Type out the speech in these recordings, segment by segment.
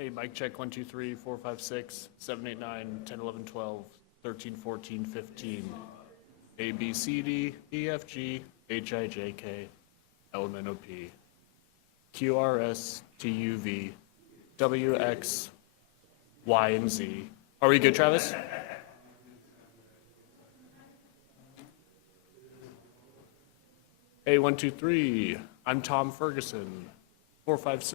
Hey, mic check, 1, 2, 3, 4, 5, 6, 7, 8, 9, 10, 11, 12, 13, 14, 15. A, B, C, D, E, F, G, H, I, J, K, L, M, N, O, P, Q, R, S, T, U, V, W, X, Y, and Z. Are we good, Travis? Hey, 1, 2, 3. I'm Tom Ferguson. 4, 5, 6.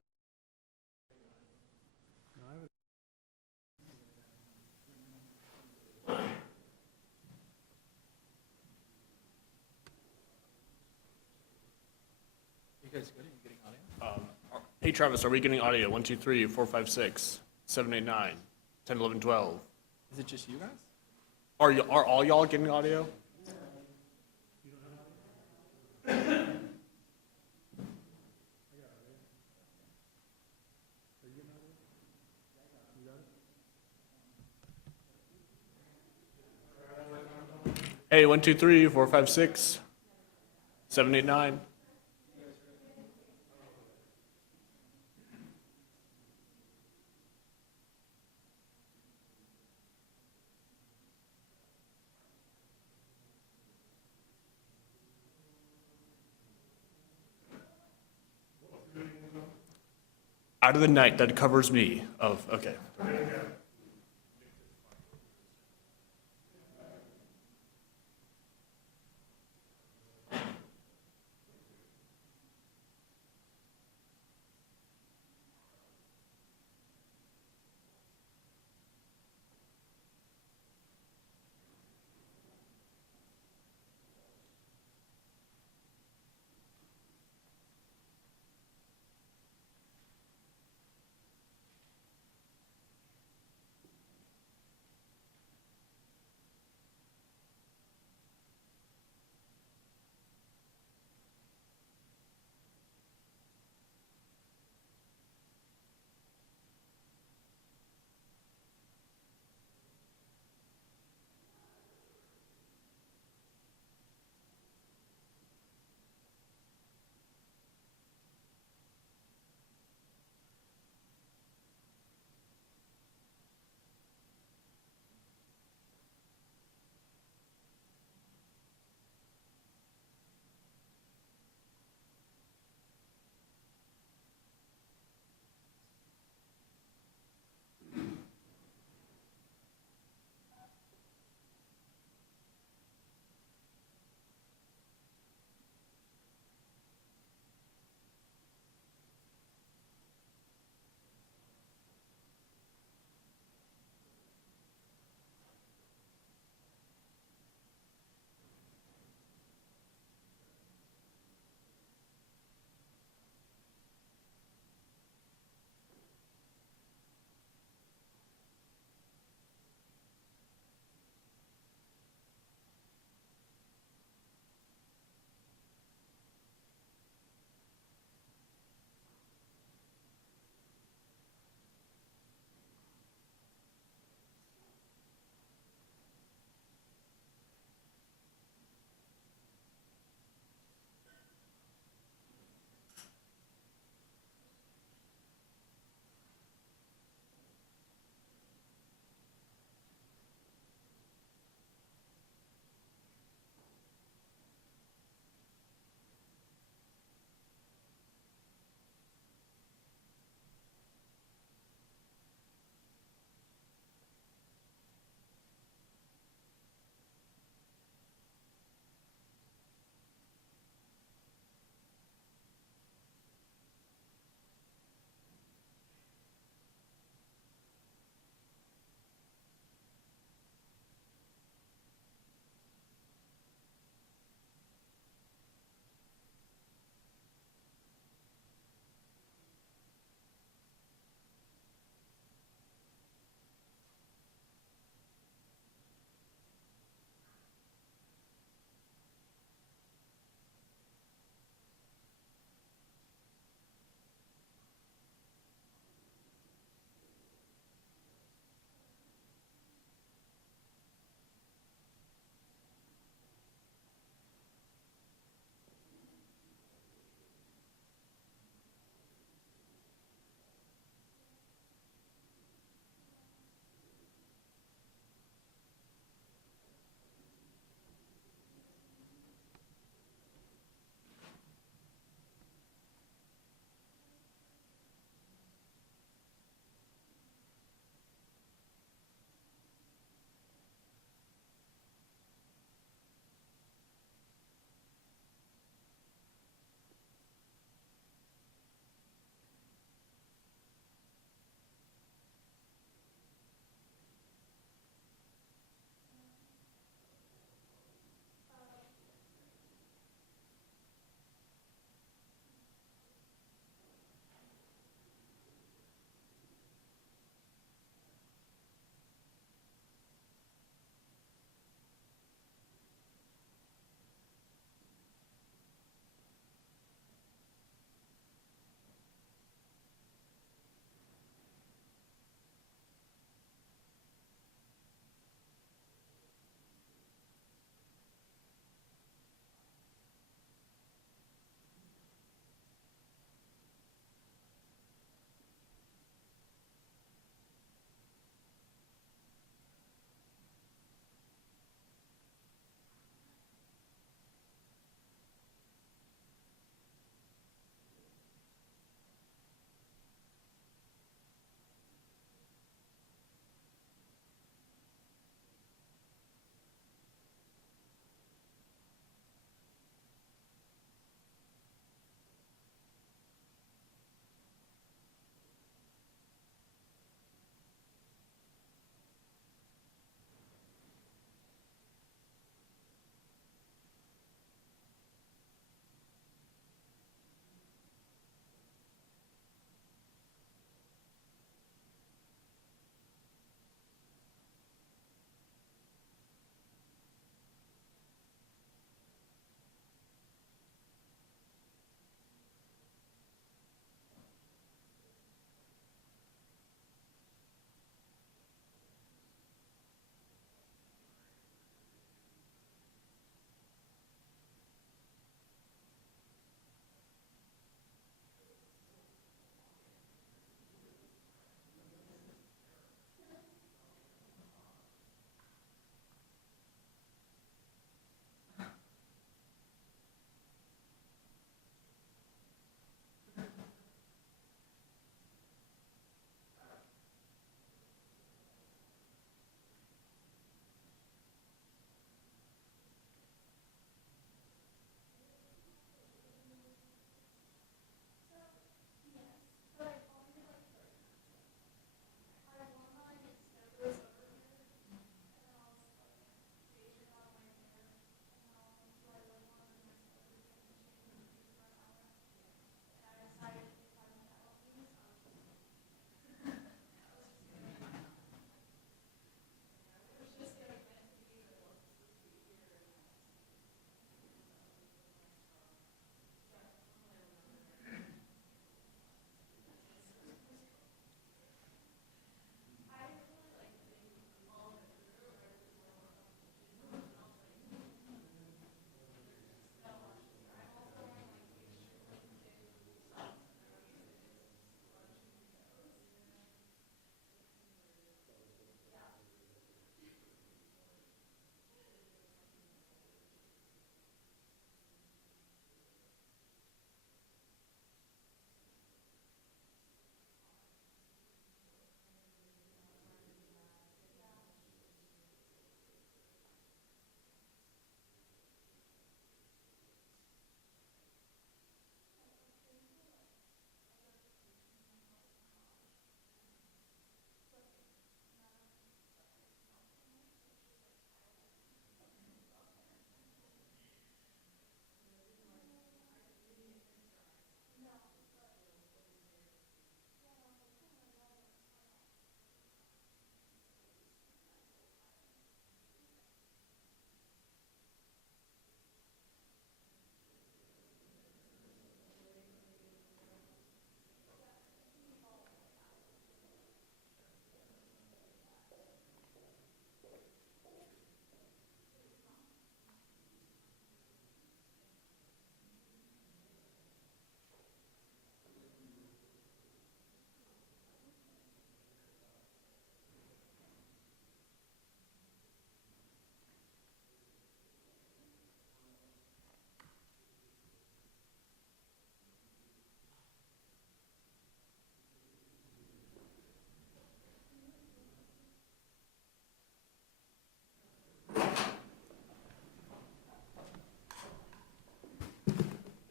Hey, Travis, are we getting audio? 1, 2, 3, 4, 5, 6, 7, 8, 9, 10, 11, 12. Is it just you guys? Are all y'all getting audio? Hey, 1, 2, 3, 4, 5, 6, 7, 8, 9. Out of the night that covers me of, okay.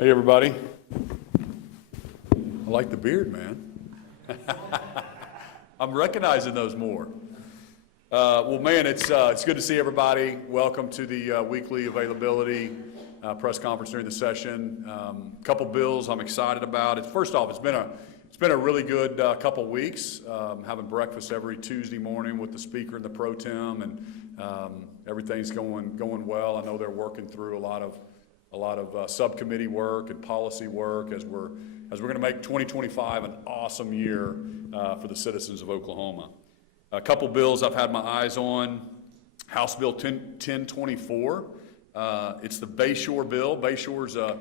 Hey, everybody. I like the beard, man. I'm recognizing those more. Well, man, it's good to see everybody. Welcome to the weekly availability press conference during the session. Couple bills I'm excited about. First off, it's been a really good couple weeks. Having breakfast every Tuesday morning with the speaker and the pro tem, and everything's going well. I know they're working through a lot of subcommittee work and policy work as we're going to make 2025 an awesome year for the citizens of Oklahoma. A couple bills I've had my eyes on. House Bill 1024. It's the Bayshore bill. Bayshore's a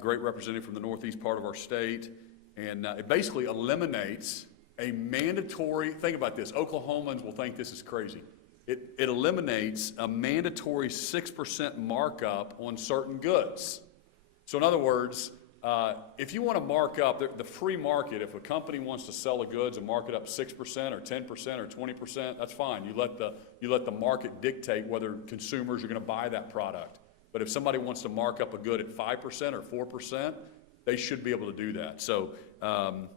great representative from the northeast part of our state, and it basically eliminates a mandatory, think about this, Oklahomans will think this is crazy. It eliminates a mandatory 6% markup on certain goods. So in other words, if you want to mark up the free market, if a company wants to sell the goods and mark it up 6% or 10% or 20%, that's fine. You let the market dictate whether consumers are going to buy that product. But if somebody wants to mark up a good at 5% or 4%, they should be able to do that. So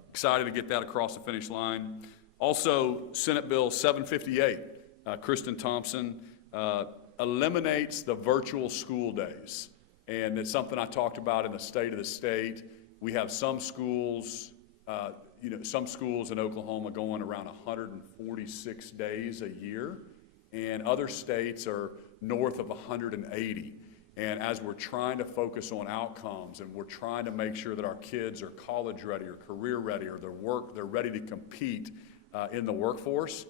excited to get that across the finish line. Also, Senate Bill 758. Kristen Thompson eliminates the virtual school days. And it's something I talked about in the State of the State. We have some schools, some schools in Oklahoma going around 146 days a year, and other states are north of 180. And as we're trying to focus on outcomes and we're trying to make sure that our kids are college ready or career ready or they're ready to compete in the workforce,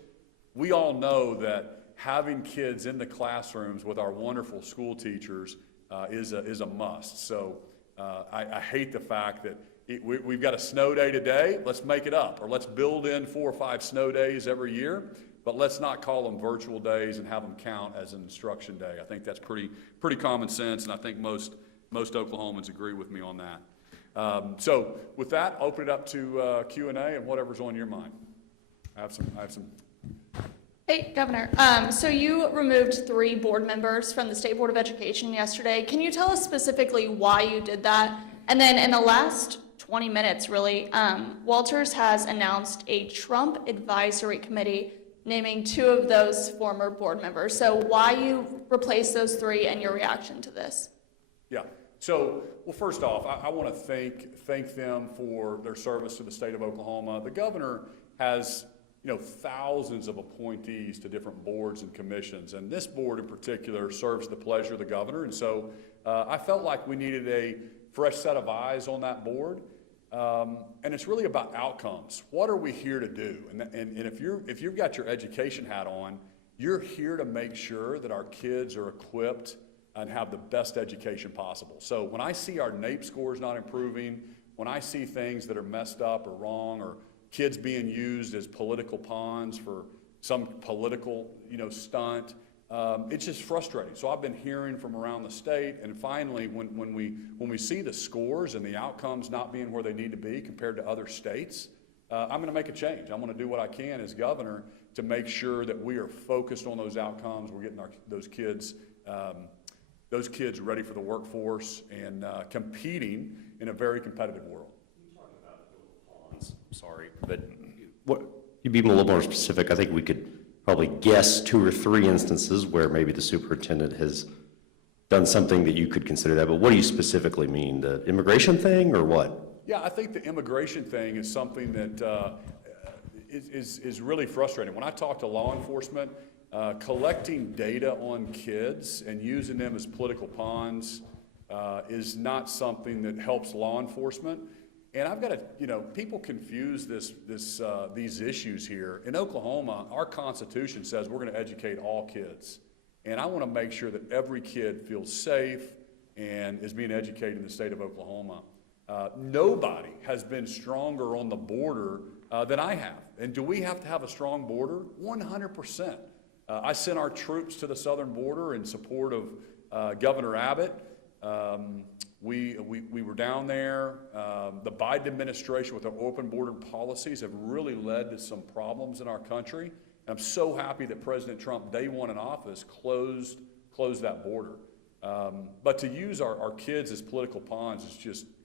we all know that having kids in the classrooms with our wonderful school teachers is a must. So I hate the fact that we've got a snow day today. Let's make it up, or let's build in 4 or 5 snow days every year, but let's not call them virtual days and have them count as an instruction day. I think that's pretty common sense, and I think most Oklahomans agree with me on that. So with that, open it up to Q&A and whatever's on your mind. I have some. Hey, Governor. So you removed 3 board members from the State Board of Education yesterday. Can you tell us specifically why you did that? And then in the last 20 minutes, really, Walters has announced a Trump Advisory Committee naming 2 of those former board members. So why you replaced those 3 and your reaction to this? Yeah. So, well, first off, I want to thank them for their service to the state of Oklahoma. The governor has thousands of appointees to different boards and commissions, and this board in particular serves the pleasure of the governor, and so I felt like we needed a fresh set of eyes on that board, and it's really about outcomes. What are we here to do? And if you've got your education hat on, you're here to make sure that our kids are equipped and have the best education possible. So when I see our NAEP scores not improving, when I see things that are messed up or wrong, or kids being used as political pawns for some political, stunt. It's just frustrating. So I've been hearing from around the state, and finally, when we see the scores and the outcomes not being where they need to be compared to other states, I'm going to make a change. I'm going to do what I can as governor to make sure that we are focused on those outcomes. We're getting those kids ready for the workforce and competing in a very competitive world. Sorry, but you'd be a little more specific. I think we could probably guess 2 or 3 instances where maybe the superintendent has done something that you could consider that, but what do you specifically mean? The immigration thing or what? Yeah, I think the immigration thing is something that is really frustrating. When I talk to law enforcement, collecting data on kids and using them as political pawns is not something that helps law enforcement. And I've got to, people confuse these issues here. In Oklahoma, our Constitution says we're going to educate all kids. And I want to make sure that every kid feels safe and is being educated in the state of Oklahoma. Nobody has been stronger on the border than I have. And do we have to have a strong border? 100%. I sent our troops to the southern border in support of Governor Abbott. We were down there. The Biden administration with their open border policies have really led to some problems in our country. And I'm so happy that President Trump, day 1 in office, closed that border. But to use our kids as political pawns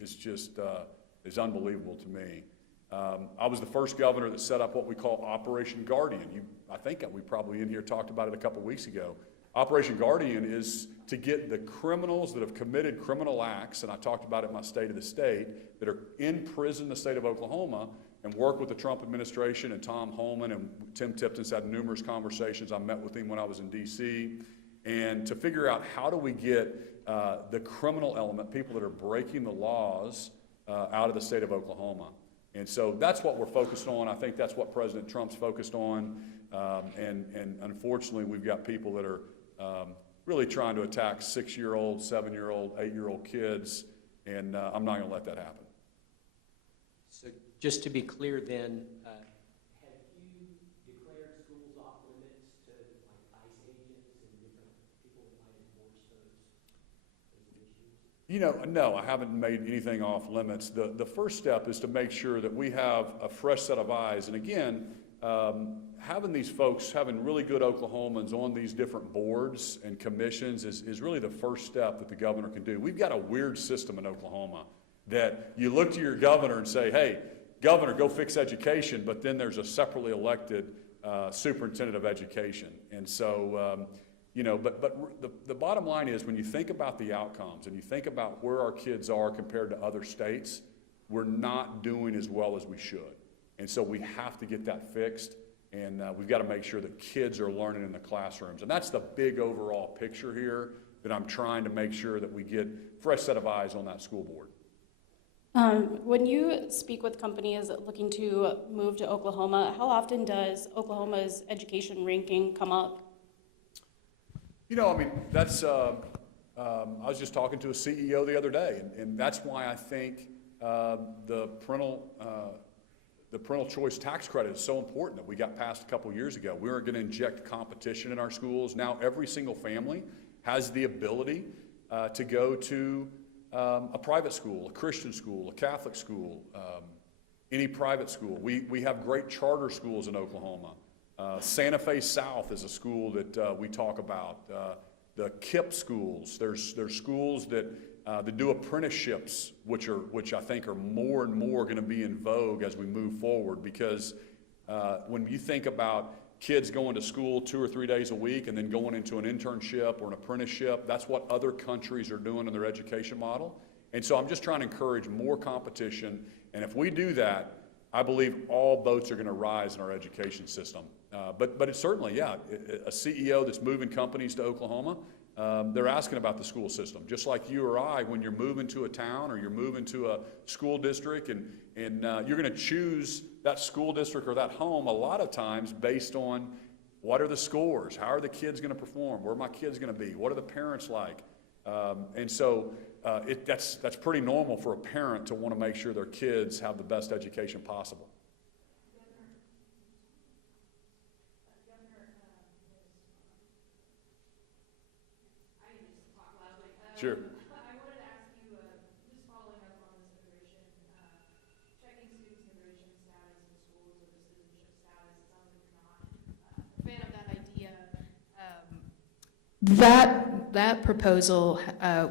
is unbelievable to me. I was the first governor that set up what we call Operation Guardian. I think we probably in here talked about it a couple weeks ago. Operation Guardian is to get the criminals that have committed criminal acts, and I talked about it in my State of the State, that are in prison in the state of Oklahoma, and work with the Trump administration and Tom Holman and Tim Tipton's had numerous conversations. I met with him when I was in D.C., and to figure out how do we get the criminal element, people that are breaking the laws, out of the state of Oklahoma. And so that's what we're focused on. I think that's what President Trump's focused on. And unfortunately, we've got people that are really trying to attack 6-year-old, 7-year-old, 8-year-old kids, and I'm not going to let that happen. So just to be clear then, have you declared schools off limits to like ICE agents and different people that might enforce those issues? You know, no, I haven't made anything off limits. The first step is to make sure that we have a fresh set of eyes. And again, having these folks, having really good Oklahomans on these different boards and commissions is really the first step that the governor can do. We've got a weird system in Oklahoma that you look to your governor and say, hey, governor, go fix education, but then there's a separately elected superintendent of education. And so, you know, but the bottom line is when you think about the outcomes and you think about where our kids are compared to other states, we're not doing as well as we should. And so we have to get that fixed, and we've got to make sure that kids are learning in the classrooms. And that's the big overall picture here that I'm trying to make sure that we get a fresh set of eyes on that school board. When you speak with companies looking to move to Oklahoma, how often does Oklahoma's education ranking come up? You know, I mean, that's, I was just talking to a CEO the other day, and that's why I think the parental choice tax credit is so important that we got passed a couple years ago. We were going to inject competition in our schools. Now every single family has the ability to go to a private school, a Christian school, a Catholic school, any private school. We have great charter schools in Oklahoma. Santa Fe South is a school that we talk about. The KIPP schools, there's schools that do apprenticeships, which I think are more and more going to be in vogue as we move forward, because when you think about kids going to school 2 or 3 days a week and then going into an internship or an apprenticeship, that's what other countries are doing in their education model. And so I'm just trying to encourage more competition, and if we do that, I believe all boats are going to rise in our education system. But it's certainly, yeah, a CEO that's moving companies to Oklahoma, they're asking about the school system. Just like you or I, when you're moving to a town or you're moving to a school district and you're going to choose that school district or that home a lot of times based on what are the scores, how are the kids going to perform, where are my kids going to be, what are the parents like. And so that's pretty normal for a parent to want to make sure their kids have the best education possible. Sure. I wanted to ask you, just following up on this immigration, checking students' immigration status in schools or the citizenship status. It sounds like you're not a fan of that idea. That proposal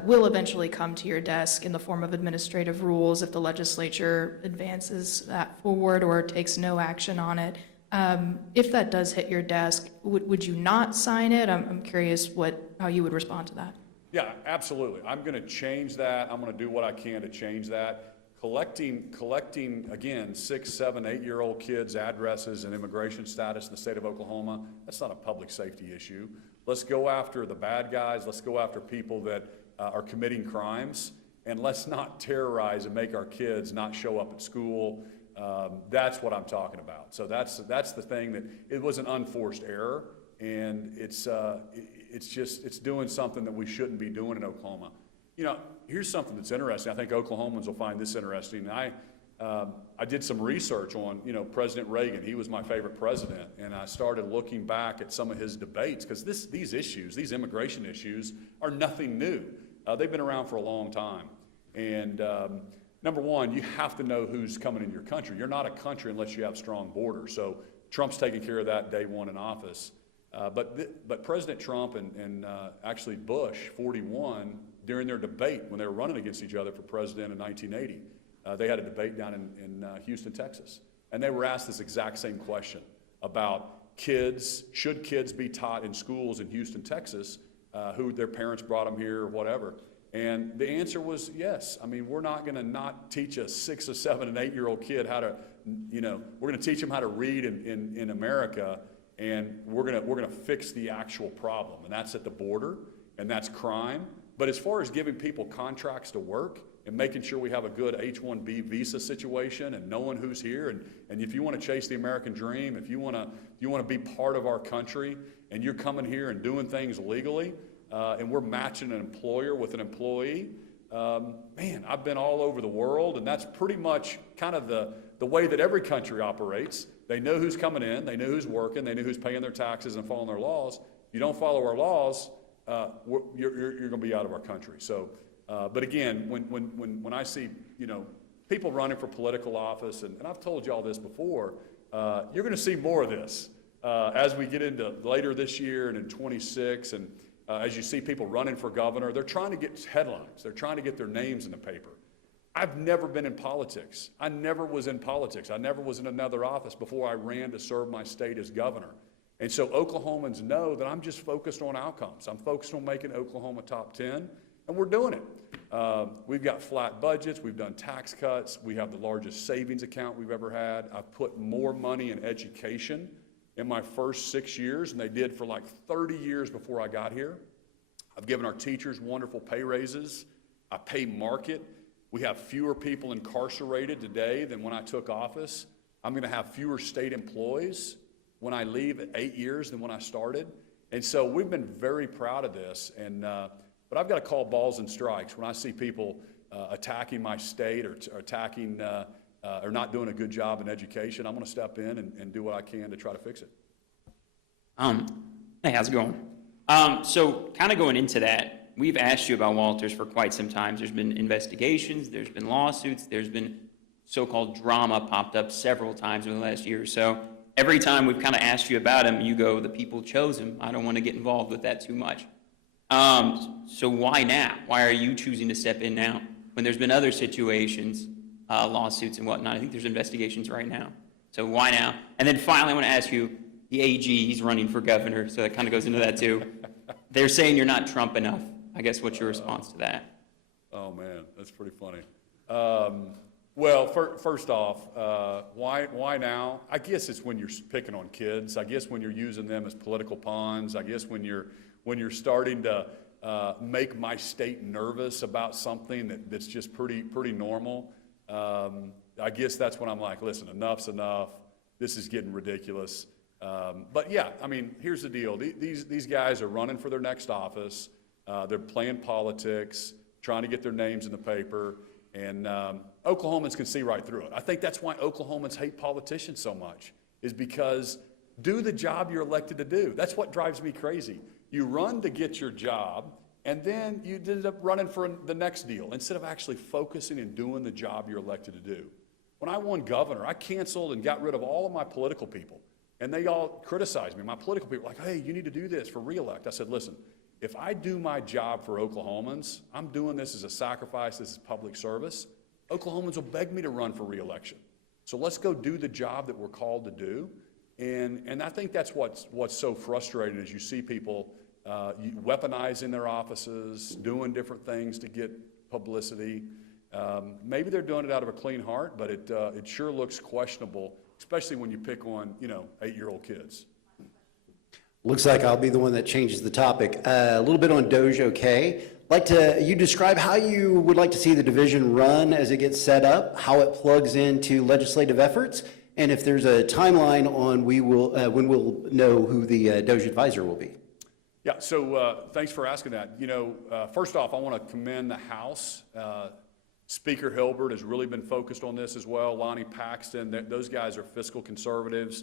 will eventually come to your desk in the form of administrative rules if the legislature advances that forward or takes no action on it. If that does hit your desk, would you not sign it? I'm curious how you would respond to that. Yeah, absolutely. I'm going to change that. I'm going to do what I can to change that. Collecting again, 6, 7, 8-year-old kids' addresses and immigration status in the state of Oklahoma, that's not a public safety issue. Let's go after the bad guys. Let's go after people that are committing crimes, and let's not terrorize and make our kids not show up at school. That's what I'm talking about. So that's the thing, that it was an unforced error, and it's doing something that we shouldn't be doing in Oklahoma. You know, here's something that's interesting. I think Oklahomans will find this interesting. I did some research on, you know, President Reagan. He was my favorite president, and I started looking back at some of his debates, because these issues, these immigration issues, are nothing new. They've been around for a long time. And number one, you have to know who's coming in your country. You're not a country unless you have strong borders. So Trump's taking care of that day one in office. But President Trump and actually Bush, 41, during their debate when they were running against each other for president in 1980, they had a debate down in Houston, Texas. And they were asked this exact same question about kids, should kids be taught in schools in Houston, Texas, who their parents brought them here or whatever. And the answer was yes. I mean, we're not going to not teach a 6 or 7 and 8-year-old kid how to, we're going to teach them how to read in America, and we're going to fix the actual problem, and that's at the border, and that's crime. But as far as giving people contracts to work and making sure we have a good H-1B visa situation and knowing who's here, and if you want to chase the American dream, if you want to be part of our country, and you're coming here and doing things legally, and we're matching an employer with an employee, man, I've been all over the world, and that's pretty much kind of the way that every country operates. They know who's coming in, they know who's working, they know who's paying their taxes and following their laws. If you don't follow our laws, you're going to be out of our country. So, but again, when I see, people running for political office, and I've told you all this before, you're going to see more of this as we get into later this year and in 26, and as you see people running for governor, they're trying to get headlines. They're trying to get their names in the paper. I've never been in politics. I never was in politics. I never was in another office before I ran to serve my state as governor. And so Oklahomans know that I'm just focused on outcomes. I'm focused on making Oklahoma top 10, and we're doing it. We've got flat budgets. We've done tax cuts. We have the largest savings account we've ever had. I've put more money in education in my first 6 years than they did for like 30 years before I got here. I've given our teachers wonderful pay raises. I pay market. We have fewer people incarcerated today than when I took office. I'm going to have fewer state employees when I leave at 8 years than when I started. And so we've been very proud of this. And but I've got to call balls and strikes when I see people attacking my state or attacking or not doing a good job in education. I'm going to step in and do what I can to try to fix it. Hey, how's it going? So kind of going into that, we've asked you about Walters for quite some time. There's been investigations, there's been lawsuits, there's been so-called drama popped up several times in the last year or so. Every time we've kind of asked you about him, you go, the people chose him. I don't want to get involved with that too much. So why now? Why are you choosing to step in now when there's been other situations, lawsuits and whatnot? I think there's investigations right now. So why now? And then finally, I want to ask you, the AG, he's running for governor, so that kind of goes into that too. They're saying you're not Trump enough. I guess what's your response to that? Oh, man, that's pretty funny. Well, first off, why now? I guess it's when you're picking on kids. I guess when you're using them as political pawns. I guess when you're starting to make my state nervous about something that's just pretty normal. I guess that's when I'm like, listen, enough's enough. This is getting ridiculous. But yeah, I mean, here's the deal. These guys are running for their next office. They're playing politics, trying to get their names in the paper, and Oklahomans can see right through it. I think that's why Oklahomans hate politicians so much, is because do the job you're elected to do. That's what drives me crazy. You run to get your job, and then you end up running for the next deal instead of actually focusing and doing the job you're elected to do. When I won governor, I canceled and got rid of all of my political people, and they all criticized me. My political people were like, hey, you need to do this for re-elect. I said, listen, if I do my job for Oklahomans, I'm doing this as a sacrifice, this is public service. Oklahomans will beg me to run for re-election. So let's go do the job that we're called to do. And I think that's what's so frustrating is you see people weaponizing their offices, doing different things to get publicity. Maybe they're doing it out of a clean heart, but it sure looks questionable, especially when you pick on, 8-year-old kids. Looks like I'll be the one that changes the topic. A little bit on DOGE-OK. You describe how you would like to see the division run as it gets set up, how it plugs into legislative efforts, and if there's a timeline on when we'll know who the DOGE advisor will be. Yeah, so thanks for asking that. First off, I want to commend the House. Speaker Hilbert has really been focused on this as well. Lonnie Paxton, those guys are fiscal conservatives.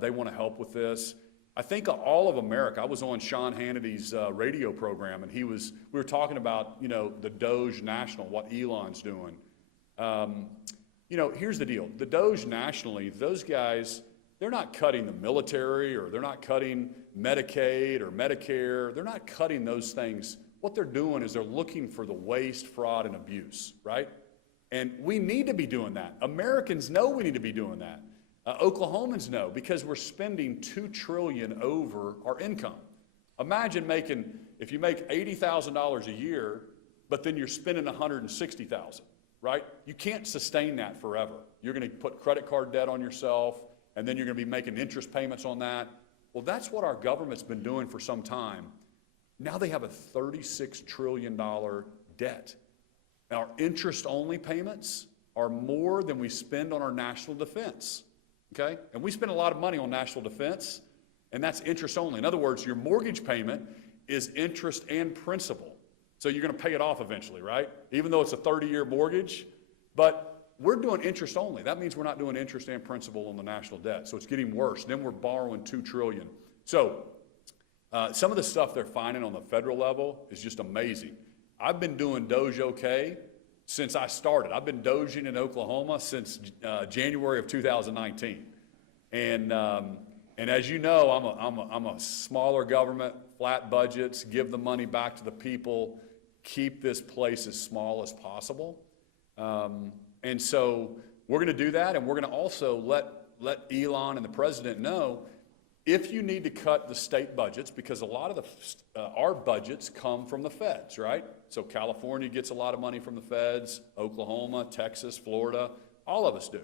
They want to help with this. I think all of America, I was on Sean Hannity's radio program, and we were talking about, the DOGE national, what Elon's doing. Here's the deal. The DOGE nationally, those guys, they're not cutting the military, or they're not cutting Medicaid or Medicare. They're not cutting those things. What they're doing is they're looking for the waste, fraud, and abuse, right? And we need to be doing that. Americans know we need to be doing that. Oklahomans know, because we're spending $2 trillion over our income. Imagine if you make $80,000 a year, but then you're spending $160,000, right? You can't sustain that forever. You're going to put credit card debt on yourself, and then you're going to be making interest payments on that. Well, that's what our government's been doing for some time. Now they have a $36 trillion debt. Our interest-only payments are more than we spend on our national defense, okay? And we spend a lot of money on national defense, and that's interest only. In other words, your mortgage payment is interest and principal. So you're going to pay it off eventually, right? Even though it's a 30-year mortgage, but we're doing interest only. That means we're not doing interest and principal on the national debt. So it's getting worse. Then we're borrowing $2 trillion. So some of the stuff they're finding on the federal level is just amazing. I've been doing DOGE-OK since I started. I've been doging in Oklahoma since January of 2019. And as you know, I'm a smaller government, flat budgets, give the money back to the people, keep this place as small as possible. And so we're going to do that, and we're going to also let Elon and the president know if you need to cut the state budgets, because a lot of our budgets come from the feds, right? So California gets a lot of money from the feds, Oklahoma, Texas, Florida, all of us do.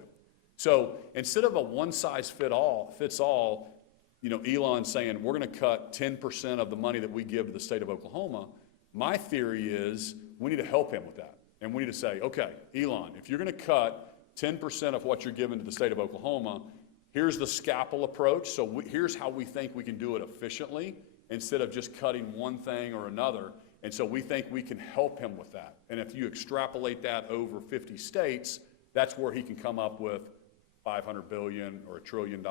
So instead of a one-size-fits all, Elon saying we're going to cut 10% of the money that we give to the state of Oklahoma, my theory is we need to help him with that. And we need to say, okay, Elon, if you're going to cut 10% of what you're giving to the state of Oklahoma, here's the scalpel approach. So here's how we think we can do it efficiently instead of just cutting one thing or another. And so we think we can help him with that. And if you extrapolate that over 50 states, that's where he can come up with $500 billion or $1 trillion,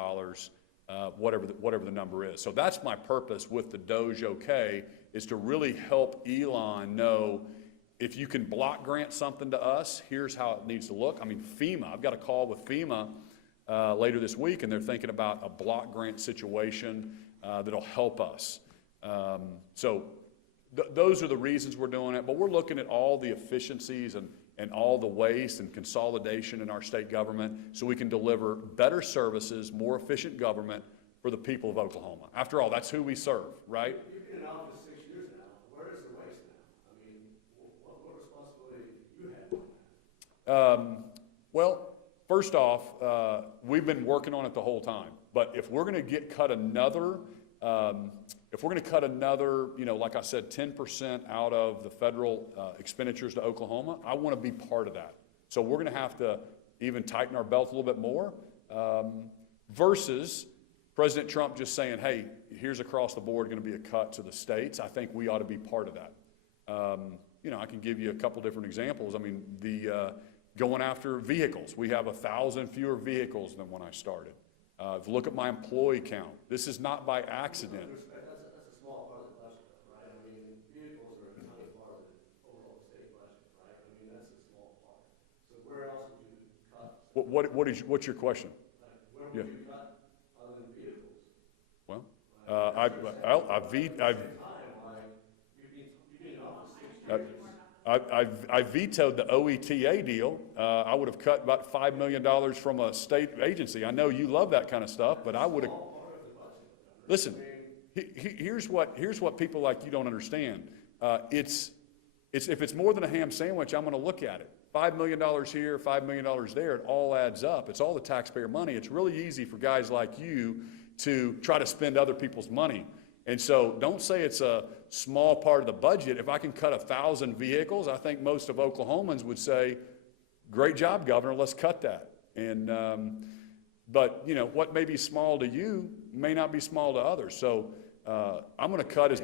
whatever the number is. So that's my purpose with the DOGE-OK, is to really help Elon know, if you can block grant something to us, here's how it needs to look. I mean, FEMA, I've got a call with FEMA later this week, and they're thinking about a block grant situation that'll help us. Those are the reasons we're doing it, but we're looking at all the efficiencies and all the waste and consolidation in our state government so we can deliver better services, more efficient government for the people of Oklahoma. After all, that's who we serve, right? You've been in office 6 years now. Where is the waste now? I mean, what responsibility do you have on that? Well, first off, we've been working on it the whole time. But if we're going to cut another, like I said, 10% out of the federal expenditures to Oklahoma, I want to be part of that. So we're going to have to even tighten our belt a little bit more, versus President Trump just saying, hey, here's across the board going to be a cut to the states. I think we ought to be part of that. I can give you a couple different examples. I mean, going after vehicles. We have 1,000 fewer vehicles than when I started. If you look at my employee count, this is not by accident. That's a small part of the budget, right? I mean, vehicles are a tiny part of the overall state budget, right? I mean, that's a small part. So where else would you cut? What's your question? Where would you cut other than vehicles? Well, I vetoed the OETA deal. I would have cut about $5 million from a state agency. I know you love that kind of stuff, but I would have. Listen, here's what people like you don't understand. If it's more than a ham sandwich, I'm going to look at it. $5 million here, $5 million there, it all adds up. It's all the taxpayer money. It's really easy for guys like you to try to spend other people's money. And so don't say it's a small part of the budget. If I can cut 1,000 vehicles, I think most of Oklahomans would say, great job, Governor, let's cut that. And, but what may be small to you may not be small to others. So I'm going to cut as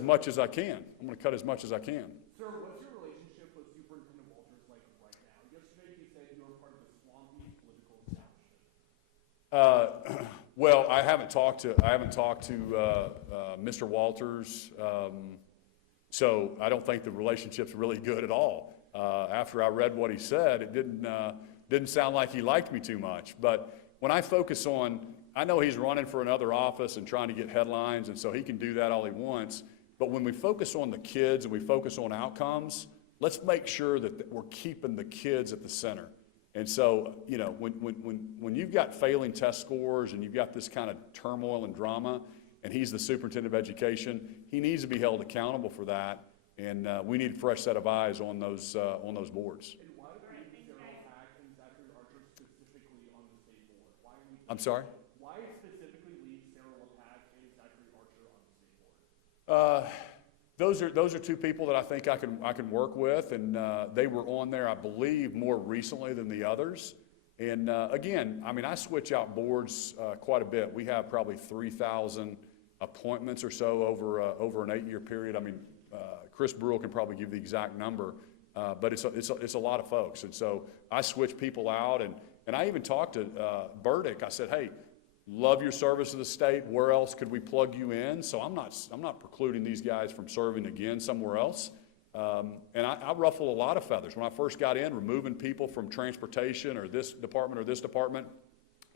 much as I can. I'm going to cut as much as I can. Sir, what's your relationship with Superintendent Walters like right now? Yesterday you said you were part of a swampy political establishment. Well, I haven't talked to Mr. Walters, so I don't think the relationship's really good at all. After I read what he said, it didn't sound like he liked me too much. But when I focus on, I know he's running for another office and trying to get headlines, and so he can do that all he wants. But when we focus on the kids and we focus on outcomes, let's make sure that we're keeping the kids at the center. And so, you know, when you've got failing test scores and you've got this kind of turmoil and drama, and he's the superintendent of education, he needs to be held accountable for that. And we need a fresh set of eyes on those boards. I'm sorry? Why specifically leave Sarah LePack and Zachary Archer on the state board? Those are two people that I think I can work with, and they were on there, I believe, more recently than the others. And again, I mean, I switch out boards quite a bit. We have probably 3,000 appointments or so over an 8-year period. I mean, Chris Brule can probably give the exact number, but it's a lot of folks. And so I switch people out, and I even talked to Burdick. I said, hey, love your service to the state. Where else could we plug you in? So I'm not precluding these guys from serving again somewhere else. And I ruffle a lot of feathers. When I first got in, removing people from transportation or this department,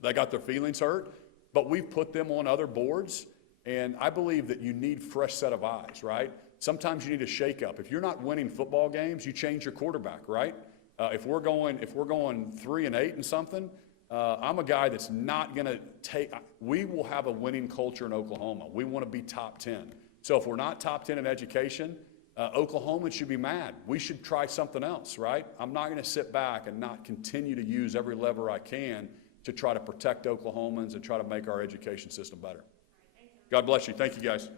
they got their feelings hurt. But we've put them on other boards, and I believe that you need fresh set of eyes, right? Sometimes you need a shakeup. If you're not winning football games, you change your quarterback, right? If we're going 3-8 and something, I'm a guy that's not going to take. We will have a winning culture in Oklahoma. We want to be top 10. So if we're not top 10 in education, Oklahomans should be mad. We should try something else, right? I'm not going to sit back and not continue to use every lever I can to try to protect Oklahomans and try to make our education system better. God bless you. Thank you, guys.